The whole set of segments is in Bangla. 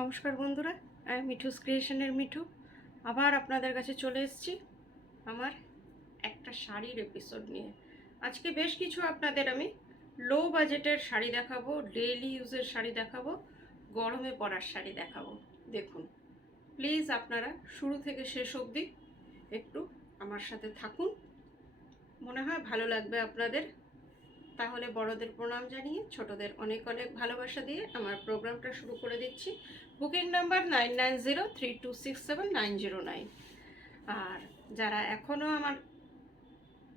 নমস্কার বন্ধুরা, আমি মিঠুস ক্রিয়েশনের মিঠু আবার আপনাদের কাছে চলে এসেছি আমার একটা শাড়ির এপিসোড নিয়ে। আজকে বেশ কিছু আপনাদের আমি লো বাজেটের শাড়ি দেখাবো, ডেইলি ইউজের শাড়ি দেখাবো, গরমে পরার শাড়ি দেখাবো। দেখুন, প্লিজ আপনারা শুরু থেকে শেষ অবধি একটু আমার সাথে থাকুন, মনে হয় ভালো লাগবে আপনাদের। তাহলে বড়দের প্রণাম জানিয়ে ছোটদের অনেক অনেক ভালোবাসা দিয়ে আমার প্রোগ্রামটা শুরু করে দিচ্ছি। Booking number 9903267909। আর যারা এখনও আমার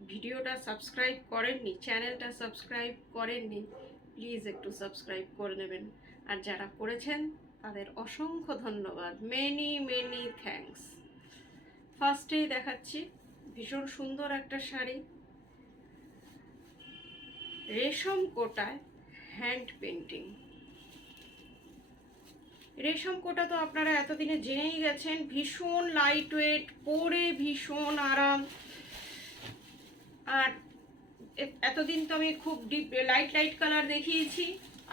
ভিডিওটা সাবস্ক্রাইব করেননি, চ্যানেলটা সাবস্ক্রাইব করেননি, প্লিজ একটু সাবস্ক্রাইব করে নেবেন। আর যারা করেছেন তাদের অসংখ্য ধন্যবাদ, মেনি মেনি থ্যাঙ্কস। ফার্স্টেই দেখাচ্ছি ভীষণ সুন্দর একটা শাড়ি, রেশম কোটায় হ্যান্ড পেন্টিং। রেশম কোটা তো আপনারা এতদিনে জেনেই গেছেন, ভীষণ লাইট ওয়েট, পরে ভীষণ আরাম। আর এতদিন তো আমি খুব ডিপ লাইট লাইট কালার দেখিয়েছি,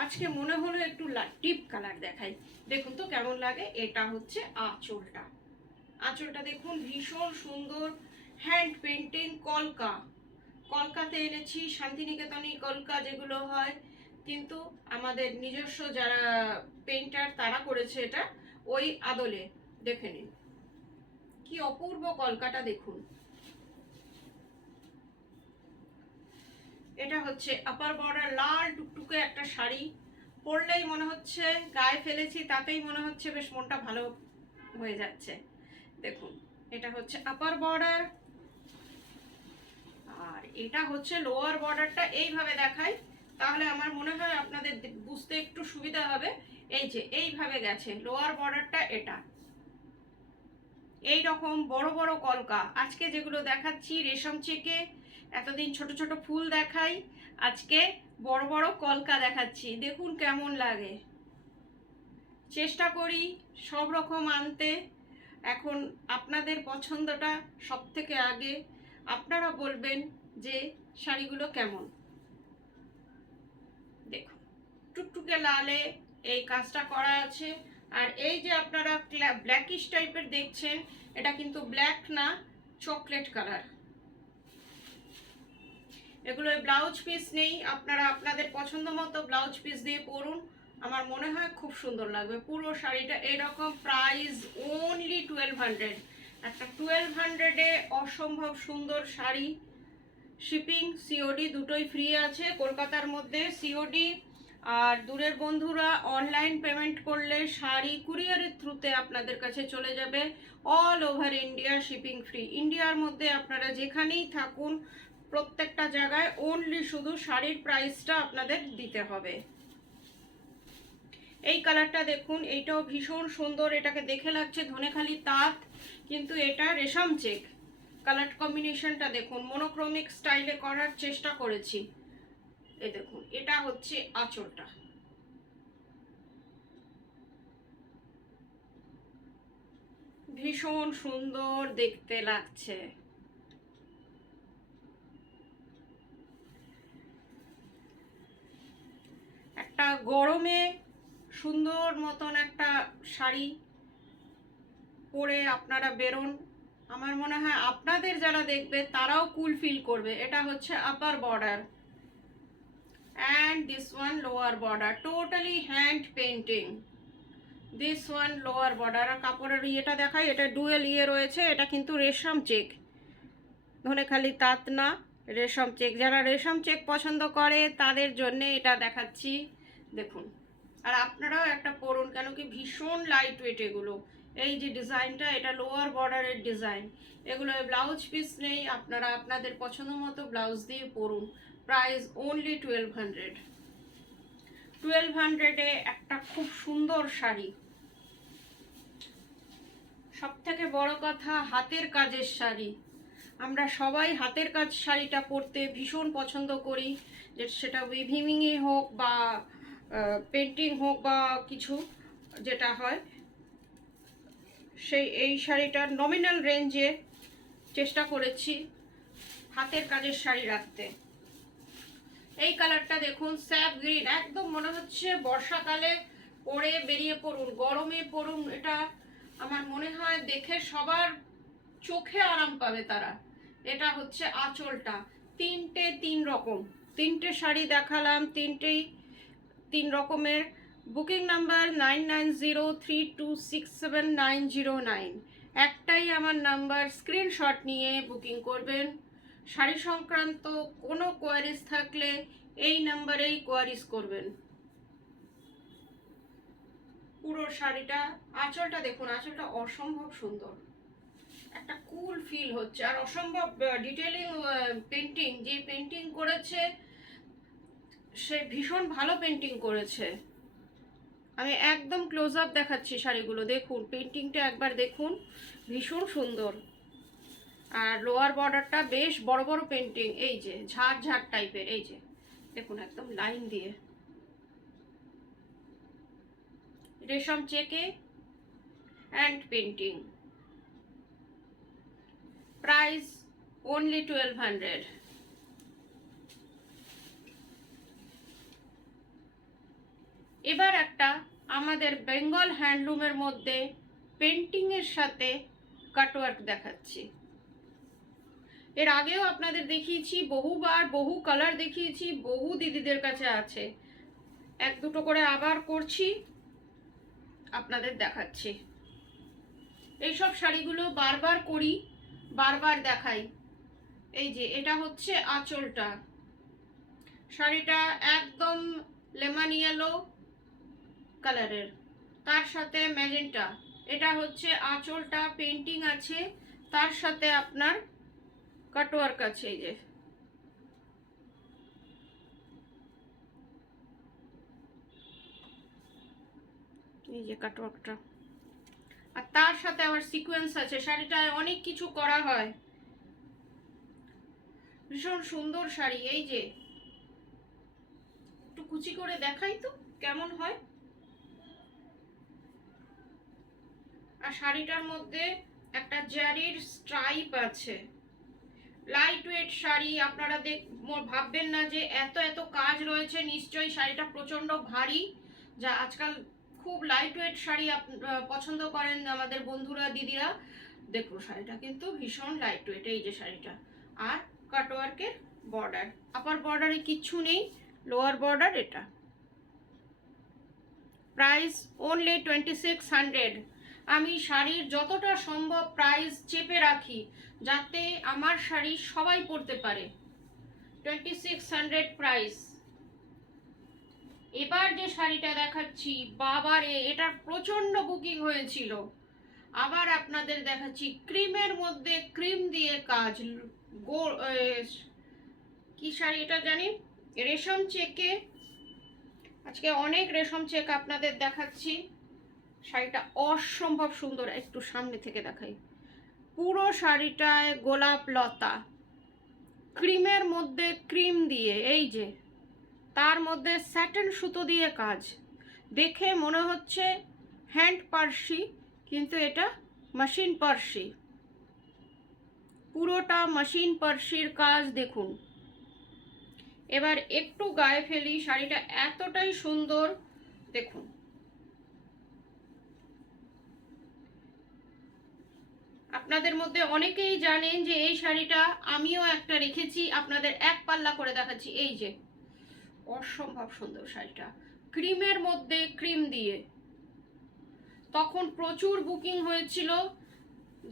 আজকে মনে হলো একটু ডিপ কালার দেখাই। দেখুন তো কেমন লাগে। এটা হচ্ছে আঁচলটা। আঁচলটা দেখুন ভীষণ সুন্দর, হ্যান্ড পেন্টিং, কলকাতে এনেছি, শান্তিনিকেতনী কলকা যেগুলো হয়, কিন্তু আমাদের নিজস্ব যারা পেইন্টার তারা করেছে এটা ওই আদলে। দেখে নিন কি অপূর্ব কলকাটা দেখুন। এটা হচ্ছে আপার বর্ডার, লাল টুকটুকে একটা শাড়ি, পরলেই মনে হচ্ছে গায়ে ফেলেছি, তাতেই মনে হচ্ছে বেশ মনটা ভালো হয়ে যাচ্ছে। দেখুন, এটা হচ্ছে আপার বর্ডার, আর এটা হচ্ছে লোয়ার বর্ডারটা। এইভাবে দেখাই তাহলে আমার মনে হয় আপনাদের বুঝতে একটু সুবিধা হবে। এই যে এইভাবে গেছে লোয়ার বর্ডারটা, এটা এই রকম বড় বড় কলকা। আজকে যেগুলো দেখাচ্ছি রেশম চেকে, এতদিন ছোট ছোট ফুল দেখাই, আজকে বড় বড় কলকা দেখাচ্ছি। দেখুন কেমন লাগে। চেষ্টা করি সব রকম আনতে। এখন আপনাদের পছন্দটা সব থেকে আগে, আপনারা বলবেন যে শাড়িগুলো কেমন। দেখুন টুকটুকে লালে এই কাজটা করা আছে। আর এই যে আপনারা ব্ল্যাকিশ টাইপের দেখছেন, এটা কিন্তু ব্ল্যাক না, চকলেট কালার। এগুলো ব্লাউজ পিস নেই, আপনারা আপনাদের পছন্দ মতো ব্লাউজ পিস দিয়ে পরুন, আমার মনে হয় খুব সুন্দর লাগবে। পুরো শাড়িটা এরকম, প্রাইস অনলি 1200। একটা 1200-এ অসম্ভব সুন্দর শাড়ি। শিপিং সিওডি দুটোই ফ্রি আছে কলকাতার মধ্যে, সিওডি। আর দূরের বন্ধুরা অনলাইন পেমেন্ট করলে শাড়ি কুরিয়ারের থ্রুতে আপনাদের কাছে চলে যাবে। All over India shipping free. ইন্ডিয়ার মধ্যে আপনারা যেখানেই থাকুন প্রত্যেকটা জায়গায় অনলি শুধু শাড়ির প্রাইসটা আপনাদের দিতে হবে। এই কালারটা দেখুন, এইটাও ভীষণ সুন্দর। এটাকে দেখে লাগছে ধনেখালি তাঁত, কিন্তু এটা রেশম চেক। কালার কম্বিনেশনটা দেখুন, মনোক্রোমিক স্টাইলে করার চেষ্টা করেছি। এই দেখুন, এটা হচ্ছে আঁচলটা। ভীষণ সুন্দর দেখতে লাগছে। একটা গরমে সুন্দর মতন একটা শাড়ি পরে আপনারা বেরোন, আমার মনে হয় আপনাদের যারা দেখবে তারাও কুল ফিল করবে। এটা হচ্ছে upper border and this one lower border, totally hand painting. this one lower border। আর কাপড়ের ইয়েটা দেখাই, এটা ডুয়েল ইয়ে রয়েছে, এটা কিন্তু রেশম চেক, ধনেখালি তাঁত না, রেশম চেক। যারা রেশম চেক পছন্দ করে তাদের জন্য এটা দেখাচ্ছি। দেখুন, আর আপনারাও একটা পরুন, কেন কি ভীষণ লাইট ওয়েট এগুলো। এই যে ডিজাইনটা, এটা লোয়ার বর্ডারের ডিজাইন। এগুলো ব্লাউজ পিস নেই, আপনারা আপনাদের পছন্দ মতো ব্লাউজ দিয়ে পরুন। Price only 1200। 1200-এ একটা খুব সুন্দর শাড়ি। সব থেকে বড় কথা, হাতের কাজের শাড়ি। আমরা সবাই হাতের কাজ শাড়িটা পরতে ভীষণ পছন্দ করি, যে সেটা উইভিংয়ে হোক বা পেন্টিং হোক বা কিছু যেটা হয়, এই শাড়িটার নমিনাল রেঞ্জে চেষ্টা করেছি হাতের কাজের শাড়ি রাখতে। এই কালারটা দেখুন, স্যাপ গ্রিন, একদম মনে হচ্ছে বর্ষাকালে পরে বেরিয়ে পড়ুন, গরমে পড়ুন, এটা আমার মনে হয় দেখে সবার চোখে আরাম পাবে তারা। এটা হচ্ছে আঁচলটা, তিনটে শাড়ি দেখালাম, তিনটেই 3 রকমের। বুকিং নাম্বার 9903267909, একটাই আমার নাম্বার, স্ক্রিনশট নিয়ে বুকিং করবেন। শাড়ি সংক্রান্ত কোনো কোয়ারিজ থাকলে এই নাম্বারেই কোয়ারিজ করবেন। পুরো শাড়িটা, আঁচলটা দেখুন, আঁচলটা অসম্ভব সুন্দর, একটা কুল ফিল হচ্ছে, আর অসম্ভব ডিটেলিং পেন্টিং, যে পেন্টিং করেছে সে ভীষণ ভালো পেন্টিং করেছে। আমি একদম ক্লোজ আপ দেখাচ্ছি শাড়িগুলো, দেখুন পেন্টিংটা একবার দেখুন, ভীষণ সুন্দর। আর লোয়ার বর্ডারটা বেশ বড় বড় পেন্টিং, এই যে ঝাড় ঝাড় টাইপের, এই যে দেখুন একদম লাইন দিয়ে, রেশম চেকে অ্যান্ড পেন্টিং। Price only 1200। এবার একটা আমাদের বেঙ্গল হ্যান্ডলুমের মধ্যে পেন্টিংয়ের সাথে কাটওয়ার্ক দেখাচ্ছি। এর আগেও আপনাদের দেখিয়েছি বহুবার, বহু কালার দেখিয়েছি, বহু দিদিদের কাছে আছে, এক দুটো করে আবার করছি, আপনাদের দেখাচ্ছি। এইসব শাড়িগুলো বারবার করি, বারবার দেখাই। এই যে এটা হচ্ছে আঁচলটা, শাড়িটা একদম লেমন ইয়েলো কালারের, তার সাথে ম্যাজেন্টা। এটা হচ্ছে আঁচলটা, পেন্টিং আছে, তার সাথে আপনার কাটওয়ার্ক আছে, এই যে কাটওয়ার্কটা, আর তার সাথে আবার সিকোয়েন্স আছে। শাড়িটায় অনেক কিছু করা হয়, ভীষণ সুন্দর শাড়ি। এই যে একটু কুচি করে দেখাই তো কেমন হয়। আর শাড়িটার মধ্যে একটা জারির স্ট্রাইপ আছে, লাইট ওয়েট শাড়ি। আপনারা ভাববেন না যে এত এত কাজ রয়েছে, নিশ্চয়ই শাড়িটা প্রচন্ড ভারী, যা আজকাল খুব লাইট ওয়েট শাড়ি পছন্দ করেন আমাদের বন্ধুরা, দিদিরা। দেখুন শাড়িটা কিন্তু ভীষণ লাইট ওয়েট, এই যে শাড়িটা। আর কাটওয়ার্কের বর্ডার, আপার বর্ডারে কিচ্ছু নেই, লোয়ার বর্ডার এটা। Price only 2600। আমি শাড়ির যতটা সম্ভব প্রাইস চেপে রাখি, যাতে আমার শাড়ি সবাই পরতে পারে। 2600 প্রাইস। এবার যে শাড়িটা দেখাচ্ছি, বাবারে এটা প্রচন্ড বুকিং হয়েছিল, আবার আপনাদের দেখাচ্ছি। ক্রিমের মধ্যে ক্রিম দিয়ে কাজ, কি শাড়ি এটা জানি, রেশম চেকে। আজকে অনেক রেশম চেক আপনাদের দেখাচ্ছি। শাড়িটা অসম্ভব সুন্দর, একটু সামনে থেকে দেখাই। পুরো শাড়িটায় গোলাপ লতা, ক্রিমের মধ্যে ক্রিম দিয়ে, এই যে তার মধ্যে স্যাটিন সুতো দিয়ে কাজ, দেখে মনে হচ্ছে হ্যান্ড পার্সি, কিন্তু এটা মেশিন পার্সি, পুরোটা মেশিন পার্সির কাজ দেখুন। এবার একটু গায়ে ফেলি, শাড়িটা এতটাই সুন্দর দেখুন। আপনাদের মধ্যে অনেকেই জানেন যে এই শাড়িটা আমিও একটা রেখেছি, আপনাদের এক পাল্লা করে দেখাচ্ছি। এই যে অসম্ভব সুন্দর শাড়িটা, ক্রিমের মধ্যে ক্রিম দিয়ে, তখন প্রচুর বুকিং হয়েছিল,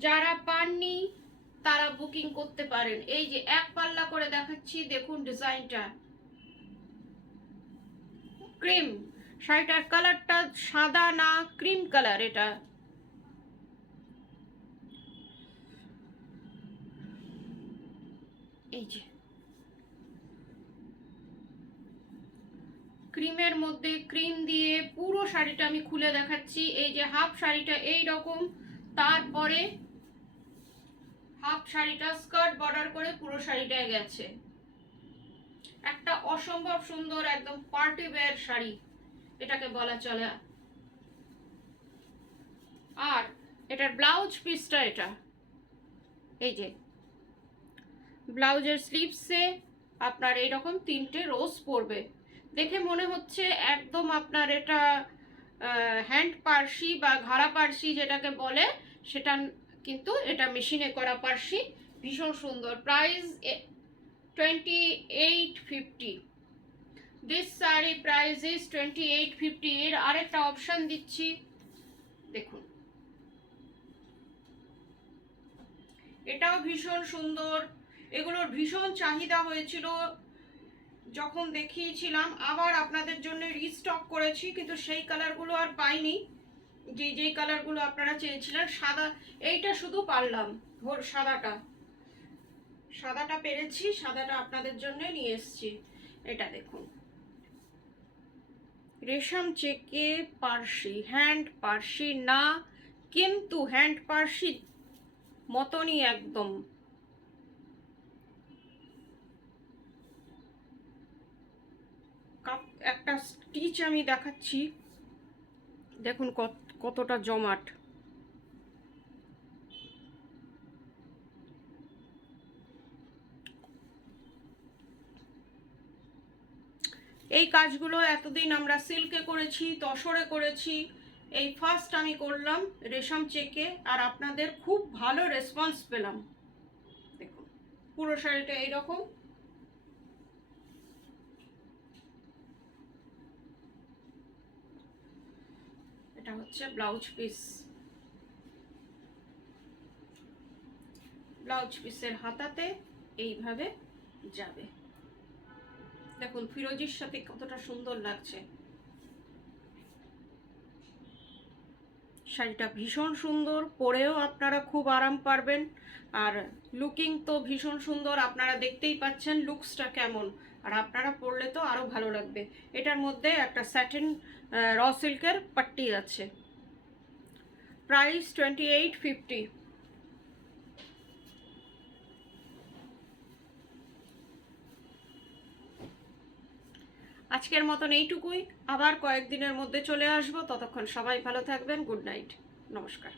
যারা পাননি তারা বুকিং করতে পারেন। এই যে এক পাল্লা করে দেখাচ্ছি, দেখুন ডিজাইনটা, ক্রিম। শাড়িটার কালারটা সাদা না ক্রিম কালার, এটা এই যে ক্রিমের মধ্যে ক্রিম দিয়ে পুরো শাড়িটা আমি খুলে দেখাচ্ছি। এই যে হাফ শাড়িটা এই রকম, তারপরে হাফ শাড়িটা স্কার্ট বর্ডার করে পুরো শাড়িটায় গেছে। একটা অসম্ভব সুন্দর একদম পার্টি ওয়্যার শাড়ি এটাকে বলা চলে। আর এটার ব্লাউজ পিসটা, এটা এই যে ব্লাউজের স্লিভসে আপনার এইরকম 3টে রোজ পড়বে, দেখে মনে হচ্ছে একদম আপনার এটা হ্যান্ড পার্সি বা ঘাড়া পার্সি যেটাকে বলে, সেটা কিন্তু এটা মেশিনে করা পার্সি, ভীষণ সুন্দর। Price 2850। This sari price is 2850। এর আরেকটা অপশন দিচ্ছি, দেখুন, এটাও ভীষণ সুন্দর। এগুলোর ভীষণ চাহিদা হয়েছিল যখন দেখিয়েছিলাম, আবার আপনাদের জন্য রিস্টক করেছি, কিন্তু সেই কালারগুলো আর পাইনি, যেই কালারগুলো আপনারা চেয়েছিলেন। সাদা এইটা শুধু পারলাম, সাদাটা পেরেছি, সাদাটা আপনাদের জন্য নিয়ে এসেছি। এটা দেখুন, রেশম চেকে পার্সি, হ্যান্ড পার্সি না, কিন্তু হ্যান্ড পার্সি মতনই একদম। একটা স্টিচ আমি দেখাচ্ছি, দেখুন কতটা জমাট। এই কাজগুলো এতদিন আমরা সিল্কে করেছি, তসরে করেছি, এই ফার্স্ট আমি করলাম রেশম চেকে, আর আপনাদের খুব ভালো রেসপন্স পেলাম। দেখুন পুরো শাড়িটা এইরকম, এটা হচ্ছে ব্লাউজ পিস। ব্লাউজ পিসের হাতাতে এইভাবে যাবে, দেখুন ফিরোজির সাথে কতটা সুন্দর লাগছে। শাড়িটা ভীষণ সুন্দর, পরেও আপনারা খুব আরাম পারবেন, আর লুকিং তো ভীষণ সুন্দর, আপনারা দেখতেই পাচ্ছেন লুকসটা কেমন, আর আপনারা পরলে তো আরও ভালো লাগবে। এটার মধ্যে একটা স্যাটিন র সিল্কের পাট্টি আছে। প্রাইস 2850। আজকের মতন এইটুকুই, আবার কয়েকদিনের মধ্যে চলে আসবো, ততক্ষণ সবাই ভালো থাকবেন। গুড নাইট, নমস্কার।